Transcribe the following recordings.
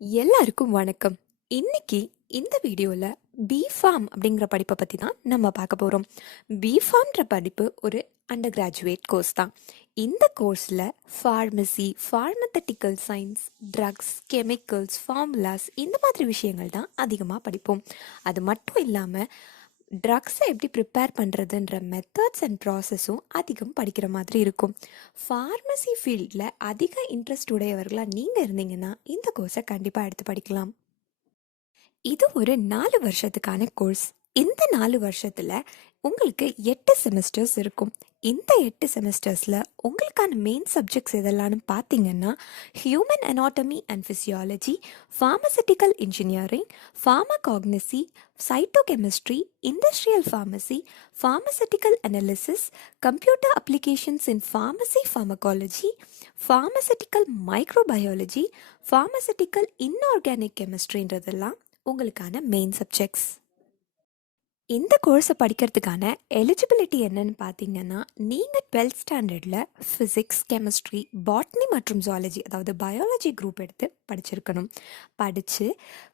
எல்லாருக்கும் வணக்கம். இன்னைக்கு இந்த வீடியோவில் பிஃபார்ம் அப்படிங்கிற படிப்பை பற்றி தான் நம்ம பார்க்க போகிறோம் பிஃபார்ம்ன்ற படிப்பு ஒரு அண்டர் கிராஜுவேட் கோர்ஸ் தான். இந்த கோர்ஸில் pharmacy pharmaceutical science drugs chemicals formulas இந்த மாதிரி விஷயங்கள் தான் அதிகமாக படிப்போம். அது மட்டும் இல்லாமல் ட்ரக்ஸை எப்படி ப்ரிப்பேர் பண்ணுறதுன்ற மெத்தட்ஸ் அண்ட் ப்ராசஸும் அதிகம் படிக்கிற மாதிரி இருக்கும். ஃபார்மசி ஃபீல்டில் அதிக இன்ட்ரெஸ்ட் உடையவர்களாக நீங்கள் இருந்தீங்கன்னா இந்த கோர்ஸை கண்டிப்பாக எடுத்து படிக்கலாம். இது ஒரு நாலு வருஷத்துக்கான கோர்ஸ் இந்த நாலு வருஷத்தில் உங்களுக்கு எட்டு செமஸ்டர்ஸ் இருக்கும். இந்த எட்டு செமஸ்டர்ஸில் உங்களுக்கான மெயின் சப்ஜெக்ட்ஸ் எதெல்லாம்னு பார்த்தீங்கன்னா human anatomy and physiology pharmaceutical engineering pharmacognosy cytochemistry industrial pharmacy pharmaceutical analysis computer applications in pharmacy pharmacology pharmaceutical microbiology pharmaceutical inorganic கெமிஸ்ட்ரின்றதெல்லாம் உங்களுக்கான மெயின் சப்ஜெக்ட்ஸ் இந்த கோர்ஸை படிக்கிறதுக்கான எலிஜிபிலிட்டி என்னன்னு பார்த்தீங்கன்னா நீங்கள் டுவெல்த் ஸ்டாண்டர்டில் ஃபிசிக்ஸ் கெமிஸ்ட்ரி பாட்னி மற்றும் ஜுவாலஜி அதாவது பயாலஜி குரூப் எடுத்து படிச்சிருக்கணும். படித்து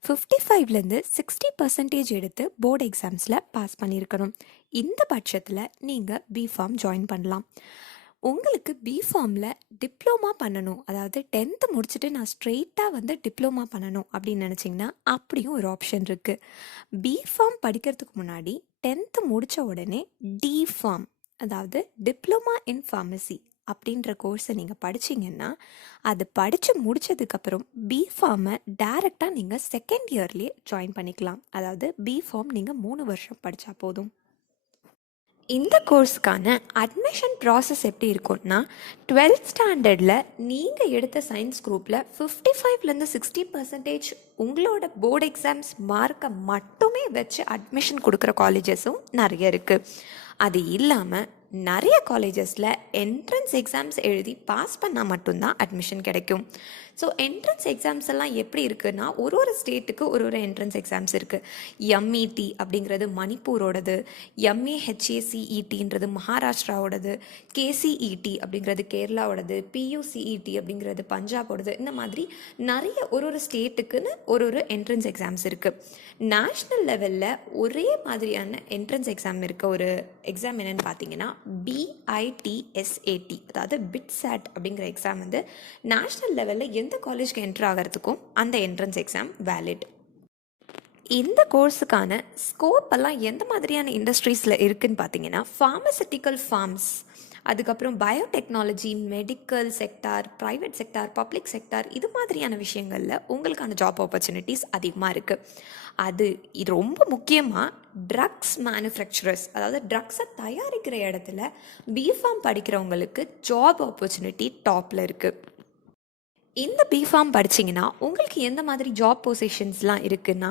ஃபிஃப்டி ஃபைவ்லேருந்து சிக்ஸ்டி பர்சன்டேஜ் எடுத்து போர்டு எக்ஸாம்ஸில் பாஸ் பண்ணியிருக்கணும். இந்த பட்சத்தில் நீங்கள் பிஃபார்ம் ஜாயின் பண்ணலாம். உங்களுக்கு பிஃபார்மில் டிப்ளமா பண்ணணும். அதாவது டென்த்து முடிச்சுட்டு நான் ஸ்ட்ரெயிட்டாக வந்து டிப்ளமா பண்ணணும் அப்படின்னு நினச்சிங்கன்னா அப்படியும் ஒரு ஆப்ஷன் இருக்குது பிஃபார்ம் படிக்கிறதுக்கு முன்னாடி டென்த்து முடித்த உடனே டிஃபார்ம் அதாவது டிப்ளமா இன் ஃபார்மசி அப்படின்ற கோர்ஸை நீங்கள் படிச்சீங்கன்னா அது படித்து முடித்ததுக்கப்புறம் பிஃபார்மை டேரெக்டாக நீங்கள் செகண்ட் இயர்லேயே ஜாயின் பண்ணிக்கலாம். அதாவது பிஃபார்ம் நீங்கள் மூணு வருஷம் படித்தா போதும். இந்த கோர்ஸ்க்கான அட்மிஷன் ப்ராசஸ் எப்படி இருக்கும்னா டுவெல்த் ஸ்டாண்டர்டில் நீங்கள் எடுத்த சயின்ஸ் குரூப்பில் ஃபிஃப்டி ஃபைவ்லேருந்து சிக்ஸ்டி பர்சன்டேஜ் உங்களோட போர்டு எக்ஸாம்ஸ் மார்க்கை மட்டுமே வச்சு அட்மிஷன் கொடுக்குற காலேஜஸும் நிறைய இருக்குது அது இல்லாமல் நிறைய காலேஜஸில் என்ட்ரன்ஸ் எக்ஸாம்ஸ் எழுதி பாஸ் பண்ணால் மட்டும்தான் அட்மிஷன் கிடைக்கும். ஸோ என்ட்ரன்ஸ் எக்ஸாம்ஸ் எல்லாம் எப்படி இருக்குன்னா ஒரு ஒரு ஸ்டேட்டுக்கு ஒரு ஒரு என்ட்ரன்ஸ் எக்ஸாம்ஸ் இருக்குது எம்இடி அப்படிங்கிறது மணிப்பூரோடது எம்ஏஹெச்ஏசிஇடின்றது மகாராஷ்டிராவோடது கேசிஇடி அப்படிங்கிறது கேரளாவோடது பியூசிஇடி அப்படிங்கிறது பஞ்சாபோடது இந்த மாதிரி நிறைய ஒரு ஒரு ஸ்டேட்டுக்குன்னு ஒரு ஒரு என்ட்ரன்ஸ் எக்ஸாம்ஸ் இருக்குது நேஷ்னல் லெவலில் ஒரே மாதிரியான என்ட்ரன்ஸ் எக்ஸாம் இருக்க ஒரு எக்ஸாம் என்னென்னு பார்த்தீங்கன்னா பிஐடிஎஸ்ஏடி அதாவது பிட்சாட் அப்படிங்கிற எக்ஸாம் வந்து நேஷ்னல் லெவலில் எந்த காலேஜ்க்கு என்ட்ரு ஆகிறதுக்கும் அந்த என்ட்ரன்ஸ் எக்ஸாம் வேலிட் இந்த கோர்ஸுக்கான ஸ்கோப் எல்லாம் எந்த மாதிரியான இண்டஸ்ட்ரீஸில் இருக்குதுன்னு பார்த்தீங்கன்னா ஃபார்மசிட்டிக்கல் ஃபார்ம்ஸ் அதுக்கப்புறம் biotechnology medical sector private sector public sector இது மாதிரியான விஷயங்களில் உங்களுக்கான ஜாப் ஆப்பர்ச்சுனிட்டிஸ் அதிகமாக இருக்குது அது இது ரொம்ப முக்கியமாக ட்ரக்ஸ் மேனுஃபேக்சரர்ஸ் அதாவது ட்ரக்ஸை தயாரிக்கிற இடத்துல பிஃபார்ம் படிக்கிறவங்களுக்கு ஜாப் ஆப்பர்ச்சுனிட்டி டாப்பில் இருக்குது இந்த பிஃபார்ம் படிச்சிங்கன்னா உங்களுக்கு எந்த மாதிரி ஜாப் பொசிஷன்ஸ்லாம் இருக்குன்னா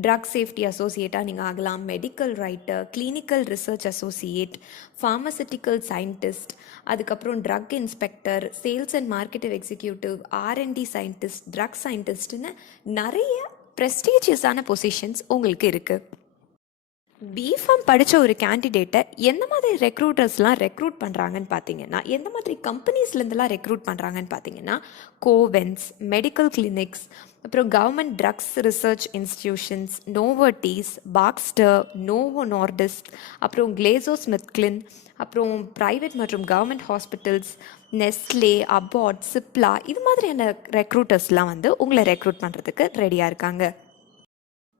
ட்ரக் சேஃப்டி அசோசியேட்டாக நீங்கள் ஆகலாம் medical writer clinical research associate pharmaceutical scientist அதுக்கப்புறம் drug inspector sales and marketing executive R N D scientist drug சயின்டிஸ்ட்னு நிறைய ப்ரெஸ்டீஜியஸான பொசிஷன்ஸ் உங்களுக்கு இருக்குது பிஃபார்ம் படித்த ஒரு கேண்டிடேட்டை எந்த மாதிரி ரெக்ரூட்டர்ஸ்லாம் ரெக்ரூட் பண்ணுறாங்கன்னு பார்த்தீங்கன்னா எந்த மாதிரி கம்பெனிஸ்லேருந்துலாம் ரெக்ரூட் பண்ணுறாங்கன்னு பார்த்தீங்கன்னா கோவென்ஸ் மெடிக்கல் கிளினிக்ஸ் அப்புறம் government drugs research institutions Novartis Baxter Novo Nordisk அப்புறம் கிளேசோ ஸ்மித்கிளின் அப்புறம் ப்ரைவேட் மற்றும் government hospitals Nestle Abbott Cipla இது மாதிரியான ரெக்ரூட்டர்ஸ்லாம் வந்து உங்களை ரெக்ரூட் பண்ணுறதுக்கு ரெடியாக இருக்காங்க.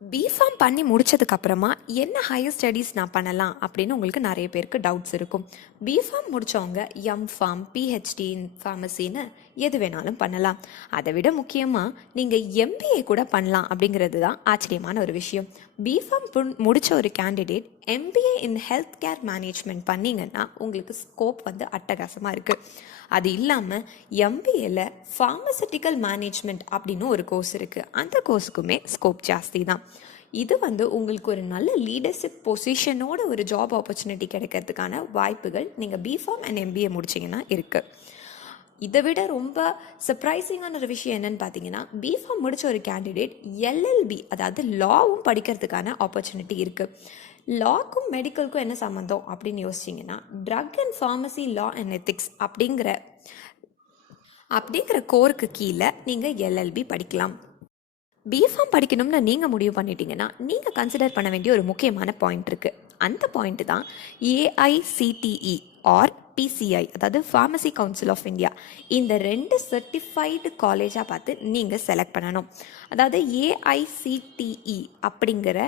பிஃபார்ம் பண்ணி முடிச்சதுக்கப்புறமா என்ன ஹையர் ஸ்டடீஸ் நான் பண்ணலாம் அப்படின்னு உங்களுக்கு நிறைய பேருக்கு டவுட்ஸ் இருக்கும். பிஃபார்ம் முடித்தவங்க எம் ஃபார்ம் பிஹெச்டி ஃபார்மசின்னு எது வேணாலும் பண்ணலாம். அதை விட முக்கியமாக நீங்கள் எம்பிஏ கூட பண்ணலாம் அப்படிங்கிறது தான் ஆச்சரியமான ஒரு விஷயம். பிஃபார்ம் முடித்த ஒரு candidate MBA in health care management பண்ணிங்கன்னா உங்களுக்கு ஸ்கோப் வந்து அட்டகாசமாக இருக்குது அது இல்லாமல் எம்பிஏல ஃபார்மசிட்டிக்கல் மேனேஜ்மெண்ட் அப்படின்னு ஒரு கோர்ஸ் இருக்குது அந்த கோர்ஸுக்குமே ஸ்கோப் ஜாஸ்தி தான். இது வந்து உங்களுக்கு ஒரு நல்ல லீடர்ஷிப் பொசிஷனோட ஒரு ஜாப் ஆப்பர்ச்சுனிட்டி கிடைக்கிறதுக்கான வாய்ப்புகள் நீங்கள் பிஃபார்ம் அண்ட் எம்பிஏ முடிச்சிங்கன்னா இருக்குது இதை விட ரொம்ப சர்ப்ரைசிங்கான ஒரு விஷயம் என்னன்னு பார்த்தீங்கன்னா பிஃபார்ம் முடிச்ச ஒரு கேண்டிடேட் எல்எல்பி அதாவது லாவும் படிக்கிறதுக்கான ஆப்பர்ச்சுனிட்டி இருக்குது லாக்கும் மெடிக்கலுக்கும் என்ன சம்மந்தம் அப்படின்னு யோசிச்சிங்கன்னா drug and pharmacy law and ethics அப்படிங்கிற அப்படிங்கிற கோருக்கு கீழே நீங்கள் எல்எல்பி படிக்கலாம். பிஃபார்ம் படிக்கணும்னு நீங்கள் முடிவு பண்ணிட்டீங்கன்னா நீங்கள் கன்சிடர் பண்ண வேண்டிய ஒரு முக்கியமான பாயிண்ட் இருக்குது அந்த பாயிண்ட் தான் ஏஐசிடிஇ ஆர் பிசிஐ அதாவது ஃபார்மசி கவுன்சில் ஆஃப் இந்தியா இந்த ரெண்டு சர்டிஃபைடு காலேஜாக பார்த்து நீங்கள் செலக்ட் பண்ணணும். அதாவது ஏஐசிடிஇ அப்படிங்கிற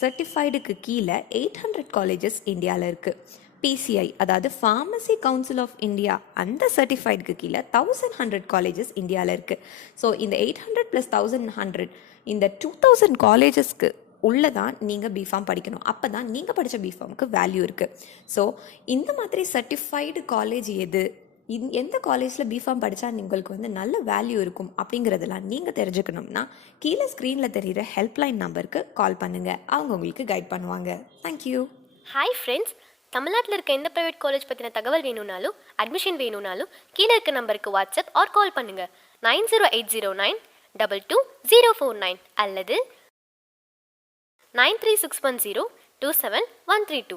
சர்டிஃபைடுக்கு கீழே எயிட் ஹண்ட்ரட் காலேஜஸ் இந்தியாவில் இருக்குது பிசிஐ அதாவது ஃபார்மசி கவுன்சில் ஆஃப் இந்தியா அந்த சர்டிஃபைடுக்கு கீழே தௌசண்ட் ஹண்ட்ரட் காலேஜஸ் இந்தியாவில் இருக்குது ஸோ இந்த eight hundred plus thousand hundred இந்த டூ தௌசண்ட் காலேஜஸ்க்கு உள்ளே தான் நீங்கள் பிஃபார்ம் படிக்கணும். அப்போ தான் நீங்கள் படித்த பிஃபார்முக்கு வேல்யூ இருக்குது ஸோ இந்த மாதிரி சர்டிஃபைடு காலேஜ் எது? இந் எந்த காலேஜில் பிஃபார்ம் படித்தா உங்களுக்கு வந்து நல்ல வேல்யூ இருக்கும் அப்படிங்கிறதெல்லாம் நீங்கள் தெரிஞ்சுக்கணும்னா கீழே ஸ்க்ரீனில் தெரிகிற ஹெல்ப்லைன் நம்பருக்கு கால் பண்ணுங்கள் அவங்க உங்களுக்கு கைட் பண்ணுவாங்க. தேங்க்யூ ஹாய் ஃப்ரெண்ட்ஸ் தமிழ்நாட்டில் இருக்க எந்த ப்ரைவேட் காலேஜ் பற்றின தகவல் வேணும்னாலும் அட்மிஷன் வேணும்னாலும் கீழே இருக்க நம்பருக்கு வாட்ஸ்அப் ஆர் கால் பண்ணுங்கள் nine zero eight zero nine double two zero four nine அல்லது nine three six one zero two seven one three two